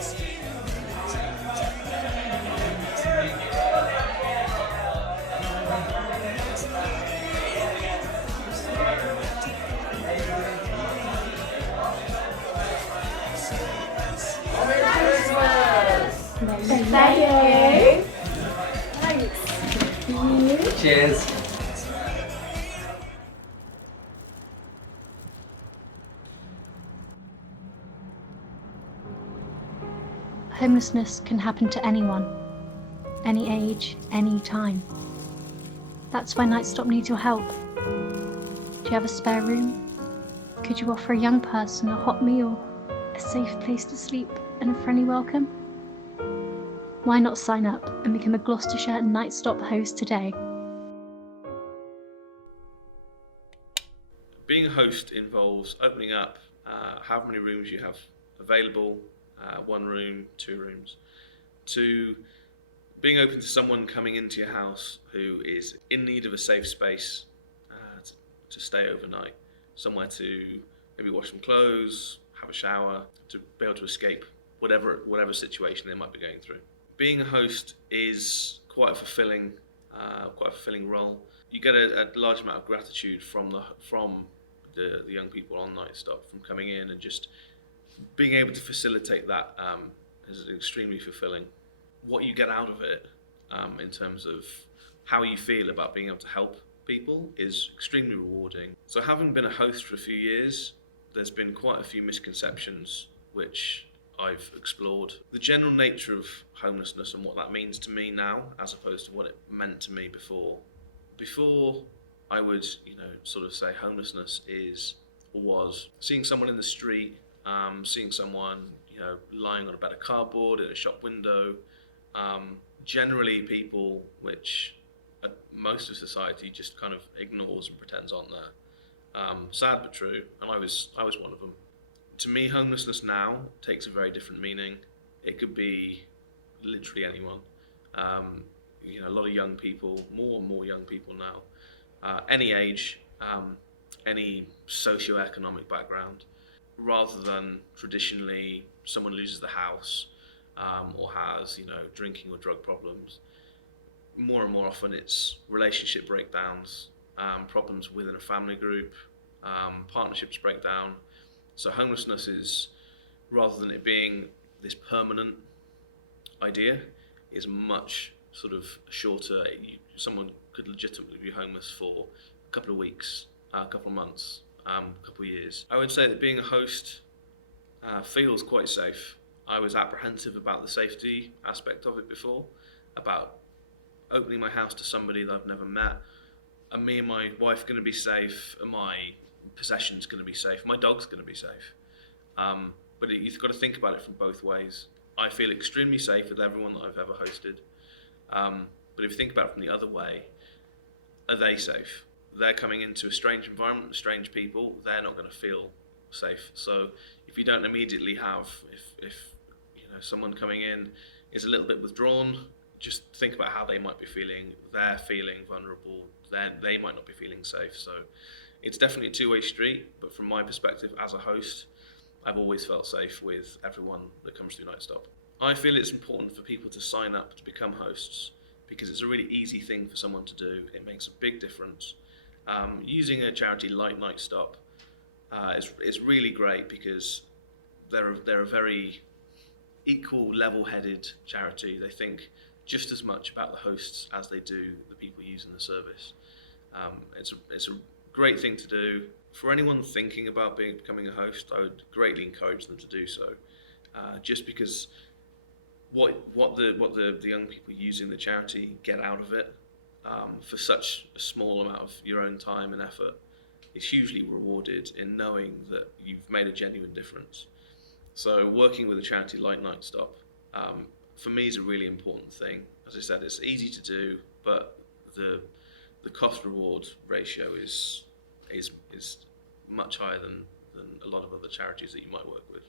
Thank you. Thanks. Cheers. Homelessness can happen to anyone, any age, any time. That's why Nightstop needs your help. Do you have a spare room? Could you offer a young person a hot meal, a safe place to sleep, and a friendly welcome? Why not sign up and become a Gloucestershire Nightstop host today? Being a host involves opening up how many rooms you have available, 1 room, 2 rooms, to being open to someone coming into your house who is in need of a safe space to stay overnight, somewhere to maybe wash some clothes, have a shower, to be able to escape whatever situation they might be going through. Being a host is quite a fulfilling role. You get a large amount of gratitude from the young people on Nightstop, from coming in and just being able to facilitate that is extremely fulfilling. What you get out of it in terms of how you feel about being able to help people is extremely rewarding. So having been a host for a few years, there's been quite a few misconceptions which I've explored. The general nature of homelessness and what that means to me now, as opposed to what it meant to me before. Before, I would, sort of say homelessness was seeing someone in the street, seeing someone, lying on a bed of cardboard in a shop window. Generally, people which most of society just kind of ignores and pretends aren't there. Sad but true, and I was one of them. To me, homelessness now takes a very different meaning. It could be literally anyone. A lot of young people, more and more young people now, any age, any socio-economic background, rather than traditionally someone loses the house or has, drinking or drug problems. More and more often it's relationship breakdowns, problems within a family group, partnerships break down. So homelessness is, rather than it being this permanent idea, is much sort of shorter. Someone could legitimately be homeless for a couple of weeks, a couple of months, a couple of years. I would say that being a host feels quite safe. I was apprehensive about the safety aspect of it before, about opening my house to somebody that I've never met. Are me and my wife going to be safe? Are my possessions going to be safe? My dog's going to be safe? But you've got to think about it from both ways. I feel extremely safe with everyone that I've ever hosted. But if you think about it from the other way, are they safe? They're coming into a strange environment, strange people, they're not going to feel safe. So if you don't immediately have, if someone coming in is a little bit withdrawn, just think about how they might be feeling. They're feeling vulnerable, they might not be feeling safe. So it's definitely a two-way street, but from my perspective as a host, I've always felt safe with everyone that comes through Nightstop. I feel it's important for people to sign up to become hosts because it's a really easy thing for someone to do. It makes a big difference. Using a charity like Nightstop is really great because they're a very equal, level-headed charity. They think just as much about the hosts as they do the people using the service. It's a great thing to do. For anyone thinking about becoming a host, I would greatly encourage them to do so. Just because what the young people using the charity get out of it for such a small amount of your own time and effort is hugely rewarded in knowing that you've made a genuine difference. So working with a charity like Nightstop, for me is a really important thing. As I said, it's easy to do, but the cost-reward ratio is much higher than a lot of other charities that you might work with.